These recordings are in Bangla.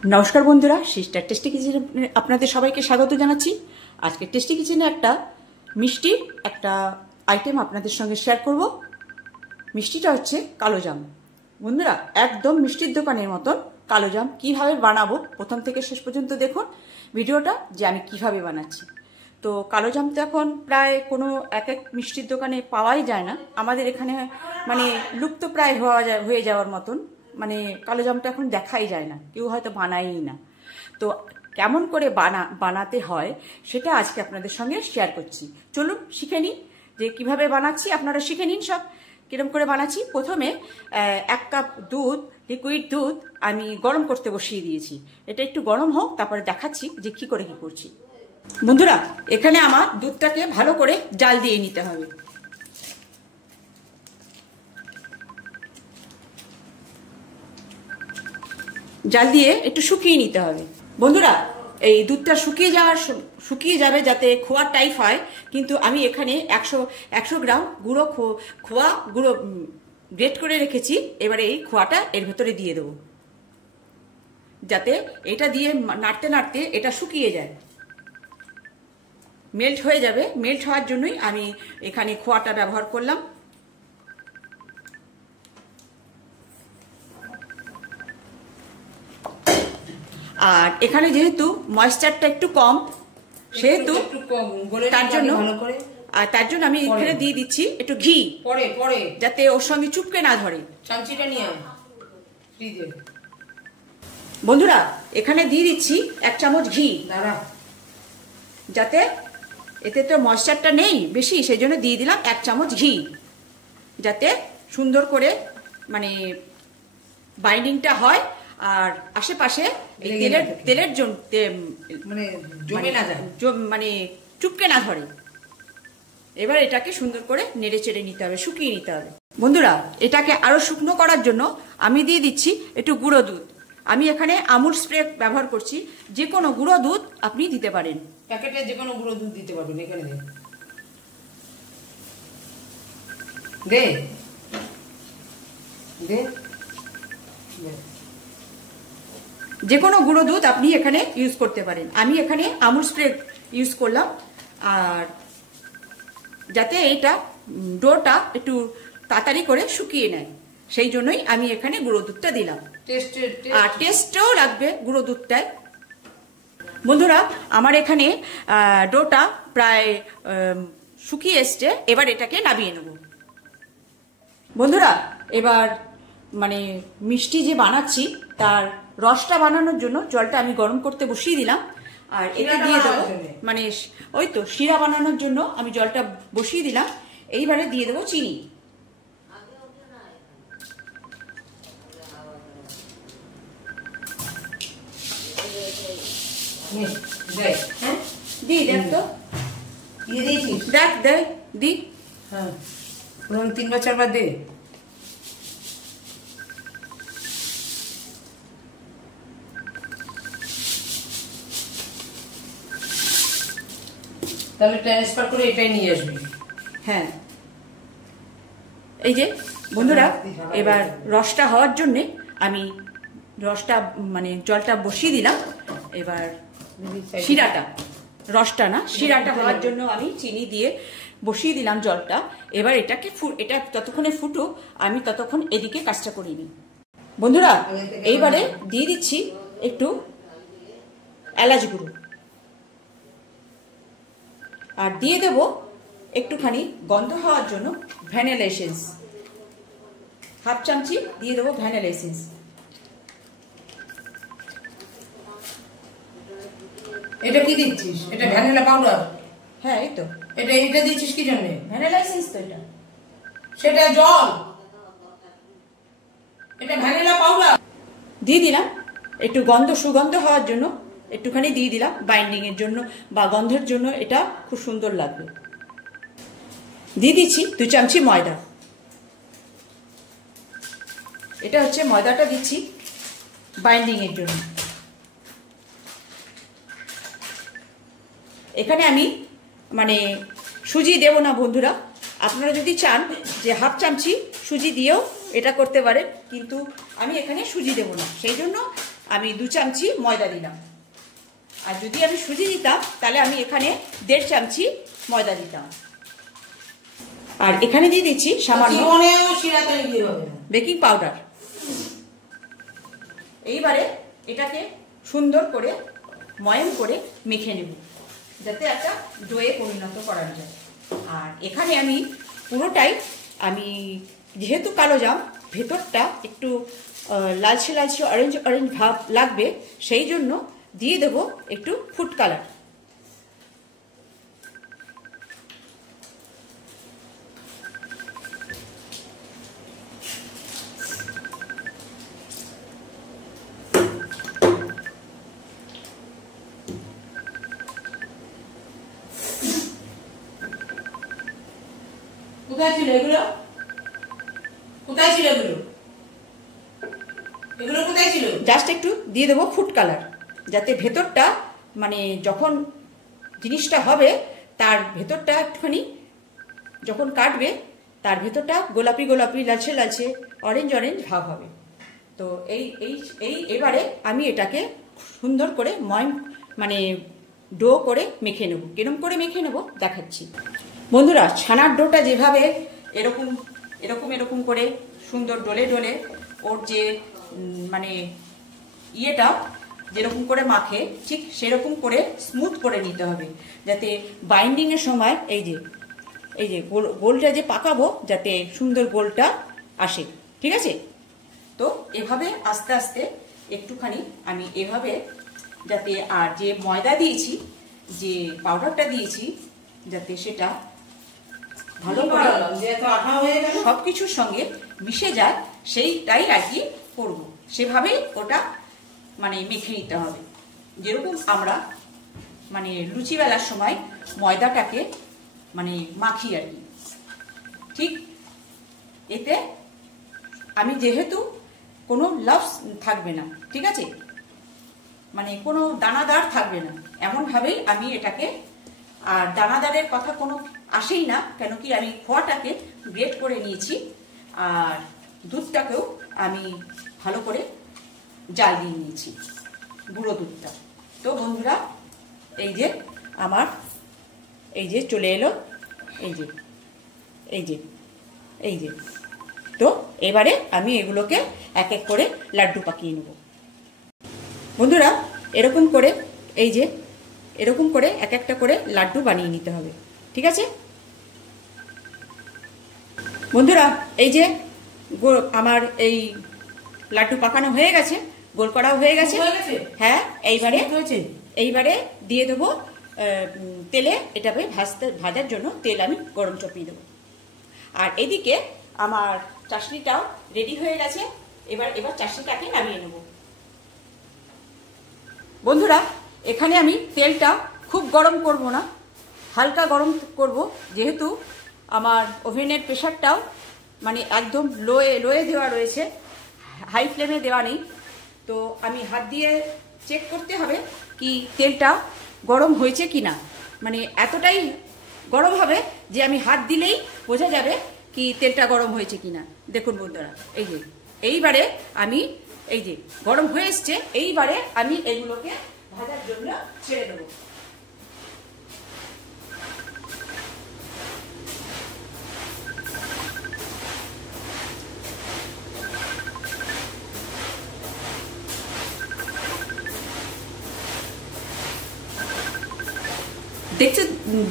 নমস্কার বন্ধুরা, সিস্টার টেস্টি কিচেনে আপনাদের সবাইকে স্বাগত জানাচ্ছি। আজকে টেস্টি কিচেনে একটা মিষ্টি একটা আইটেম আপনাদের সঙ্গে শেয়ার করব। মিষ্টিটা হচ্ছে কালোজাম। বন্ধুরা, একদম মিষ্টির দোকানের মতন কালোজাম কিভাবে বানাবো প্রথম থেকে শেষ পর্যন্ত দেখুন ভিডিওটা, যে আমি কিভাবে বানাচ্ছি। তো কালোজাম তো এখন প্রায় কোনো এক মিষ্টির দোকানে পাওয়াই যায় না, আমাদের এখানে মানে লুপ্ত প্রায় হয়ে যাওয়ার মতন, মানে কালোজামটা এখন দেখাই যায় না, কেউ হয়তো বানায়ই না। তো কেমন করে বানাতে হয় সেটা আজকে আপনাদের সঙ্গে শেয়ার করছি। চলুন শিখে নিই যে কিভাবে বানাচ্ছি, আপনারা শিখে নিন সব কিরম করে বানাচ্ছি। প্রথমে 1 কাপ দুধ, লিকুইড দুধ আমি গরম করতে বসিয়ে দিয়েছি। এটা একটু গরম হোক, তারপরে দেখাচ্ছি যে কি করে কি করছি। বন্ধুরা, এখানে আমার দুধটাকে ভালো করে জাল দিয়ে নিতে হবে। জাল দিয়ে একটু শুকিয়ে নিতে হবে। বন্ধুরা, এই দুধটা শুকিয়ে যাবে যাতে খোয়ার টাইপ হয়, কিন্তু আমি এখানে 100 গ্রাম খোয়া গুঁড়ো গ্রেট করে রেখেছি। এবারে এই খোয়াটা এর ভেতরে দিয়ে দেবো, যাতে এটা দিয়ে নাড়তে নাড়তে এটা শুকিয়ে যায়, মেল্ট হয়ে যাবে। মেল্ট হওয়ার জন্যই আমি এখানে খোয়াটা ব্যবহার করলাম। আর এখানে যেহেতু ময়েশ্চারটা একটু কম, সেহেতু তার জন্য আমি এখানে দিয়ে দিচ্ছি একটু ঘি, যাতে ওর সঙ্গে চুপকে না ধরে। বন্ধুরা, এখানে দিয়ে দিচ্ছি 1 চামচ ঘি, যাতে এতে তো ময়েশ্চারটা নেই বেশি, সেই জন্য দিয়ে দিলাম 1 চামচ ঘি, যাতে সুন্দর করে মানে বাইন্ডিংটা হয় আর আশেপাশে তেলের জন্য মানে জমে না যায়, মানে চুপকে না ধরে। এবার এটাকে সুন্দর করে নেড়ে চেড়ে নিতে হবে, শুকিয়ে নিতে হবে। বন্ধুরা, এটাকে আরো শুকনো করার জন্য আমি দিয়ে দিচ্ছি একটু গুঁড়ো দুধ। আমি এখানে আমুল স্প্রে ব্যবহার করছি, যে কোনো গুঁড়ো দুধ আপনি দিতে পারেন, প্যাকেটে যে কোনো গুঁড়ো দুধ দিতে পারবেন। এখানে দে দে দে যে কোনো গুঁড়ো দুধ আপনি এখানে ইউজ করতে পারেন। আমি এখানে আমুল স্প্রে ইউজ করলাম, আর যাতে এইটা ডোটা একটু তাড়াতাড়ি করে শুকিয়ে নেয়, সেই জন্যই আমি এখানে গুঁড়ো দুধটা দিলাম। আর টেস্টও লাগবে গুঁড়ো দুধটায়। বন্ধুরা, আমার এখানে ডোটা প্রায় শুকিয়ে এসছে, এবার এটাকে নামিয়ে নেব। বন্ধুরা, এবার মানে মিষ্টি যে বানাচ্ছি তার রসটা বানানোর জন্য জলটা আমি গরম করতে বসিয়ে দিলাম। আর এটা দিয়ে দেবো, মানে ওই তো শিরা বানানোর জন্য আমি জলটা বসিয়ে দিলাম। এইবারে দিয়ে দেবো চিনি। দি দেখ তো, দিয়ে দিয়েছিস? দেখ দে দি। হ্যাঁ, 3-4 বার দে। তাহলে ট্রান্সফার করে এটাই নিয়ে আসবি। হ্যাঁ, এই যে বন্ধুরা, এবার রসটা হওয়ার জন্যে আমি রসটা মানে জলটা বসিয়ে দিলাম। এবার রসটা না, শিরাটা হওয়ার জন্য আমি চিনি দিয়ে বসিয়ে দিলাম জলটা। এবার এটা ততক্ষণে ফুটুক, আমি ততক্ষণ এদিকে কাজটা করে নিই। বন্ধুরা, এইবারে দিয়ে দিচ্ছি একটু এলাচ গুঁড়ো, আর দিয়ে দেব একটুখানি গন্ধ হওয়ার জন্য ভ্যানিলা এসেন্স, 1/2 চামচি দিয়ে দেবো ভ্যানিলা এসেন্স। এটা কি দিচ্ছিস? এটা ভ্যানিলা পাউডার? হ্যাঁ, এই তো। এটা দিচ্ছিস কি জন্য? ভ্যানিলা এসেন্স তো এটা। সেটা জল, এটা ভ্যানিলা পাউডার। দিয়ে দিলাম একটু সুগন্ধ হওয়ার জন্য একটুখানি দিয়ে দিলাম, বাইন্ডিং এর জন্য বা গন্ধের জন্য এটা খুব সুন্দর লাগবে। দিয়ে দিচ্ছি 2 চামচি ময়দা। এটা হচ্ছে ময়দাটা দিচ্ছি বাইন্ডিং এর জন্য। এখানে আমি মানে সুজি দেব না বন্ধুরা, আপনারা যদি চান যে 1/2 চামচি সুজি দিয়েও এটা করতে পারেন, কিন্তু আমি এখানে সুজি দেব না, সেই জন্য আমি 2 চামচি ময়দা দিলাম। আর যদি আমি সুজি দিতাম তাহলে আমি এখানে 1.5 চামচি ময়দা দিতাম। আর এখানে দিয়ে দিচ্ছি সামান্য বেকিং পাউডার। এইবারে এটাকে সুন্দর করে ময়াম করে মেখে নেব, যাতে একটা ডোয়ে পরিণত করা যায়। আর এখানে আমি পুরোটাই, আমি যেহেতু কালো জাম ভেতরটা একটু লালচে লালচে অরেঞ্জ অরেঞ্জ ভাব লাগবে, সেই জন্য দিয়ে দেব একটু ফুড কালার। কোথায় ছিল এগুলো? কোথায় ছিল এগুলো? এগুলো কোথায় ছিল? জাস্ট একটু দিয়ে দেবো ফুড কালার, যাতে ভেতরটা মানে যখন জিনিসটা হবে তার ভেতরটা একটুখানি যখন কাটবে তার ভেতরটা গোলাপি গোলাপি লালচে লালচে অরেঞ্জ অরেঞ্জ ভাব হবে। তো এই এই এই এবারে আমি এটাকে সুন্দর করে ময়াম মানে ডো করে মেখে নেব। কিরম করে মেখে নেব দেখাচ্ছি। বন্ধুরা, ছানার ডোটা যেভাবে এরকম এরকম এরকম করে সুন্দর ডলে ডলে ওর যে মানে ইয়েটা যেরকম করে মাখে, ঠিক সেরকম করে স্মুথ করে নিতে হবে, যাতে বাইন্ডিংয়ের সময় এই যে গোলটা যে পাকাবো যাতে সুন্দর গোলটা আসে। ঠিক আছে? তো এভাবে আস্তে আস্তে একটুখানি আমি এভাবে যাতে, আর যে ময়দা দিয়েছি যে পাউডারটা দিয়েছি যাতে সেটা ভালো করে সবকিছুর সঙ্গে মিশে যায়, সেইটাই আর কি করবো। সেভাবেই ওটা মানে মেখে নিতে হবে, যেরকম আমরা মানে লুচি বেলার সময় ময়দাটাকে মানে মাখি আর কি। ঠিক এতে আমি যেহেতু কোনো লাভস থাকবে না, ঠিক আছে, মানে কোনো দানাদার থাকবে না, এমনভাবেই আমি এটাকে, আর দানাদারের কথা কোনো আসেই না, কেন কি আমি খোয়াটাকে গ্রেট করে নিয়েছি আর দুধটাকেও আমি ভালো করে জাল দিয়ে নিয়েছি, গুঁড়ো দুধটা। তো বন্ধুরা, এই যে আমার এই যে চলে এলো, এই যে এই যে এই যে তো এবারে আমি এগুলোকে এক এক করে লাড্ডু পাকিয়ে নেব। বন্ধুরা, এরকম করে এই যে এরকম করে এক একটা করে লাড্ডু বানিয়ে নিতে হবে। ঠিক আছে বন্ধুরা, এই যে আমার এই লাড্ডু পাকানো হয়ে গেছে, গোল করাও হয়ে গেছে। হ্যাঁ, এইবারে দিয়ে দেবো তেলে, এটাকে ভাজার জন্য তেল আমি গরম চাপিয়ে দেবো। আর এদিকে আমার চাশনিটাও রেডি হয়ে গেছে। এবার চাশনিটাকে নামিয়ে নেব। বন্ধুরা, এখানে আমি তেলটা খুব গরম করব না, হালকা গরম করব, যেহেতু আমার ওভেনের প্রেশারটাও মানে একদম লোয়ে দেওয়া রয়েছে, হাই ফ্লেমে দেওয়া নেই। তো আমি হাত দিয়ে চেক করতে হবে কি তেলটা গরম হয়েছে কি না, মানে এতটাই গরম হবে যে আমি হাত দিলেই বোঝা যাবে কি তেলটা গরম হয়েছে কিনা। দেখুন বন্ধুরা, এই যে এইবারে আমি এই যে গরম হয়ে এসছে, এইবারে আমি এগুলোকে ভাজার জন্য ছেড়ে দেবো।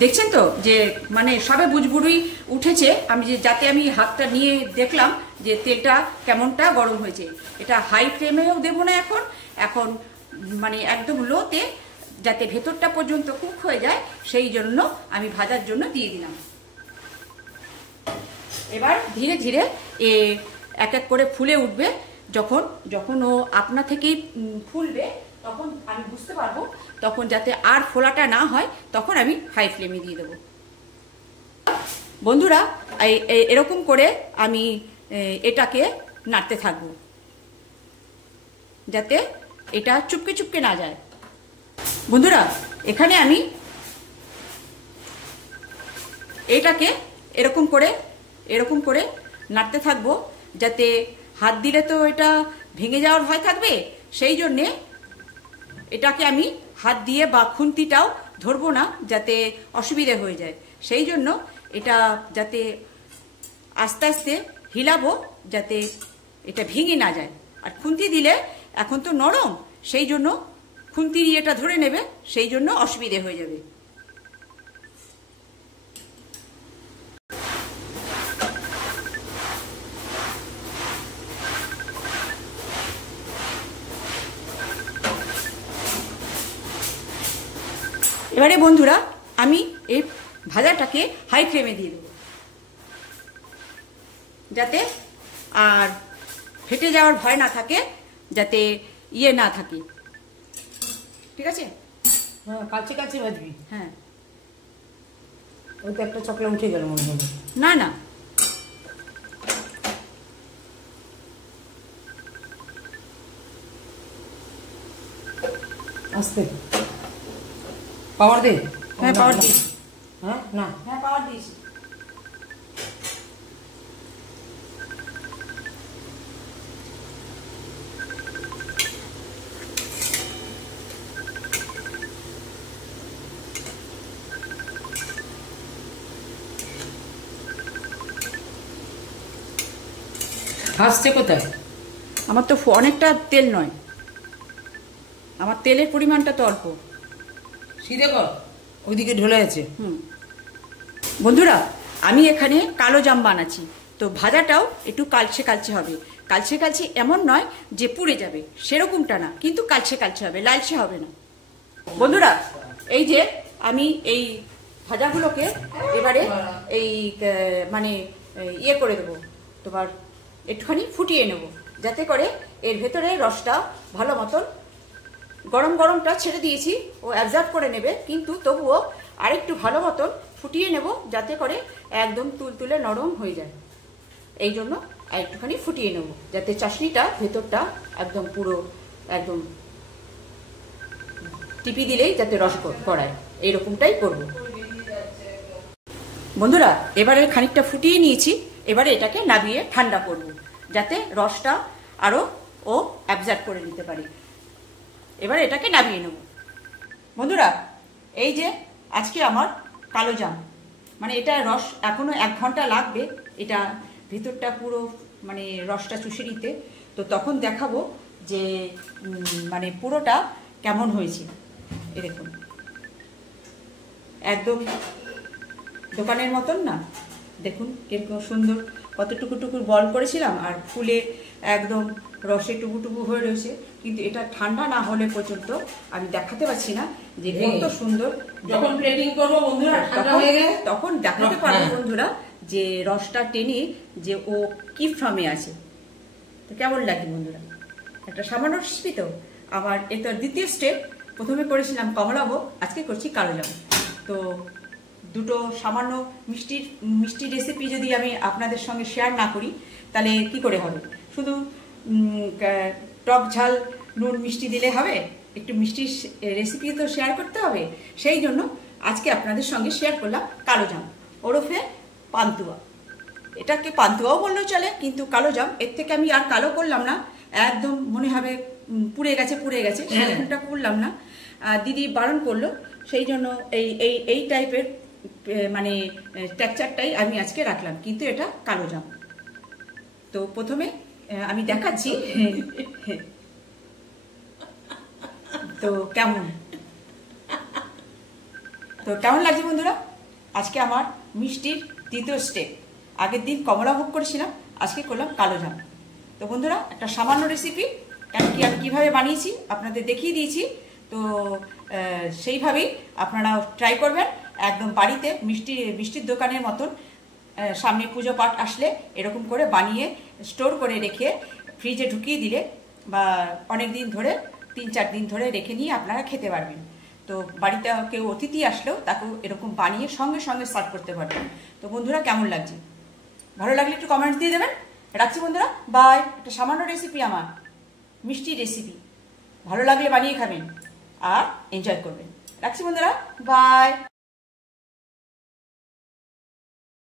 দেখছেন তো যে মানে সবে বুজবুড়ি উঠেছে, আমি যাতে আমি হাতটা নিয়ে দেখলাম যে তেলটা কেমনটা গরম হয়েছে। এটা হাই ফ্লেমেও দেবো না এখন মানে একদম লোতে, যাতে ভেতরটা পর্যন্ত কুক হয়ে যায়, সেই জন্য আমি ভাজার জন্য দিয়ে দিলাম। এবার ধীরে ধীরে এক এক করে ফুলে উঠবে। যখন ও আপনা থেকেই ফুলবে তখন আমি বুঝতে পারবো, তখন যাতে আর ফোলাটা না হয় তখন আমি হাই ফ্লেমে দিয়ে দেবো। বন্ধুরা, এরকম করে আমি এটাকে নাড়তে থাকবো যাতে এটা চুপকে চুপকে না যায়। বন্ধুরা, এখানে আমি এটাকে এরকম করে নাড়তে থাকবো, যাতে হাত দিলে তো এটা ভেঙে যাওয়ার ভয় থাকবে, সেই জন্যে এটাকে আমি হাত দিয়ে বা খুন্তিটাও ধরবো না, যাতে অসুবিধে হয়ে যায়। সেই জন্য এটা যাতে আস্তে আস্তে হিলাবো, যাতে এটা ভেঙে না যায়। আর খুন্তি দিলে এখন তো নরম, সেই জন্য খুন্তি দিয়ে এটা ধরে নেবে, সেই জন্য অসুবিধে হয়ে যাবে। এবারে বন্ধুরা আমি এই ভাজাটাকে হাই ফ্লেমে দিয়ে দেবো, যাতে আর ফেটে যাওয়ার ভয় না থাকে, যাতে ইয়ে না থাকে। ঠিক আছে? হ্যাঁ, কাছে কাছে ভাজবি। হ্যাঁ, ওই তো একটা চকলা উঠে গেল মনে হলো। না না, আস্তে পাওয়ার দে। হ্যাঁ পাওয়ার দিয়েছি। হ্যাঁ না, হ্যাঁ পাওয়ার দিয়েছি। হাসছে কোথায়? আমার তো অনেকটা তেল নয়, আমার তেলের পরিমাণটা তো অল্প। সিধে কর, ওইদিকে ঢলে আছে। বন্ধুরা আমি এখানে কালো জাম বানাচ্ছি, তো ভাজাটাও একটু কালচে কালচে হবে। কালচে কালচে এমন নয় যে পুড়ে যাবে, সেরকমটা না, কিন্তু কালচে কালচে হবে, লালচে হবে না। বন্ধুরা এই যে আমি এই ভাজাগুলোকে এবারে এই মানে ইয়ে করে দেবো, তোমার একটুখানি ফুটিয়ে নেব, যাতে করে এর ভেতরে রসটা ভালো মতন, গরম গরমটা ছেড়ে দিয়েছি, ও অ্যাবজর্ব করে নেবে, কিন্তু তবুও আরেকটু ভালো মতন ফুটিয়ে নেব, যাতে করে একদম তুলতুলে নরম হয়ে যায়। এই জন্য একটুখানি ফুটিয়ে নেব, যাতে চাশনিটা ভেতরটা একদম পুরো একদম টিপি দিলেই যাতে রস করায়, এইরকমটাই করব। বন্ধুরা এবারে খানিকটা ফুটিয়ে নিয়েছি, এবারে এটাকে নামিয়ে ঠান্ডা করব, যাতে রসটা আরও ও অ্যাবজর্ব করে নিতে পারে। এবার এটাকে নামিয়ে নেব। বন্ধুরা এই যে আজকে আমার কালো জাম, মানে এটা রস এখনো 1 ঘন্টা লাগবে, এটা ভিতরটা পুরো মানে রসটা চুষে নিতে, তো তখন দেখাবো যে মানে পুরোটা কেমন হয়েছে। এই দেখুন একদম দোকানের মতন না, দেখুন কিরকম সুন্দর, কতটুকু টুকু বল করেছিলাম আর ফুলে একদম রসে টুকু টুকু হয়ে রয়েছে। কিন্তু এটা ঠান্ডা না হলে পর্যন্ত আমি দেখাতে পারছি না যে কত সুন্দর। যখন প্লেটিং করবো বন্ধুরা ঠান্ডা হয়ে গেলে তখন দেখাতে পারবো বন্ধুরা যে রসটা টেনে যে ও কি ফর্মে আছে। তো কেমন লাগে বন্ধুরা? একটা সামান্য রেসিপি তো আমার, এটা দ্বিতীয় স্টেপ। প্রথমে করেছিলাম কমলাভোগ, আজকে করছি কালো জাম। তো দুটো সামান্য মিষ্টি রেসিপি যদি আমি আপনাদের সঙ্গে শেয়ার না করি তাহলে কি করে হবে? শুধু টক ঝাল নুন মিষ্টি দিলে হবে? একটু মিষ্টির রেসিপি তো শেয়ার করতে হবে। সেই জন্য আজকে আপনাদের সঙ্গে শেয়ার করলাম কালো জাম, ওরফে পান্তুয়া। এটাকে পান্তুয়াও বললেও চলে, কিন্তু কালো জাম, এর থেকে আমি আর কালো করলাম না, একদম মনে হবে পুড়ে গেছে সেরকমটা করলাম না। দিদি বারণ করলো, সেই জন্য এই টাইপের মানে টেক্সচারটাই আমি আজকে রাখলাম, কিন্তু এটা কালো জাম। তো প্রথমে আমি দেখাচ্ছি তো কেমন লাগছে বন্ধুরা। আজকে আমার মিষ্টির দ্বিতীয় স্টেপ। আগের দিন কমলাভোগ করেছিলাম, আজকে করলাম কালো জাম। তো বন্ধুরা একটা সামান্য রেসিপি, আমি কিভাবে বানিয়েছি আপনাদের দেখিয়ে দিয়েছি। তো সেইভাবেই আপনারা ট্রাই করবেন, একদম বাড়িতে মিষ্টির দোকানের মতন। সামনে পুজো পাঠ আসলে এরকম করে বানিয়ে স্টোর করে রেখে ফ্রিজে ঢুকিয়ে দিলে বা অনেক দিন ধরে 3-4 দিন ধরে রেখে নিয়ে আপনারা খেতে পারবেন। তো বাড়িতে কেউ অতিথি আসলেও তাকেও এরকম বানিয়ে সঙ্গে সঙ্গে সার্ভ করতে পারবেন। তো বন্ধুরা কেমন লাগছে? ভালো লাগলে একটু কমেন্টস দিয়ে দেবেন। রাখছি বন্ধুরা, বাই। একটা সামান্য রেসিপি, আমার মিষ্টি রেসিপি, ভালো লাগলে বানিয়ে খাবেন আর এনজয় করবেন। রাখছি বন্ধুরা, বাই।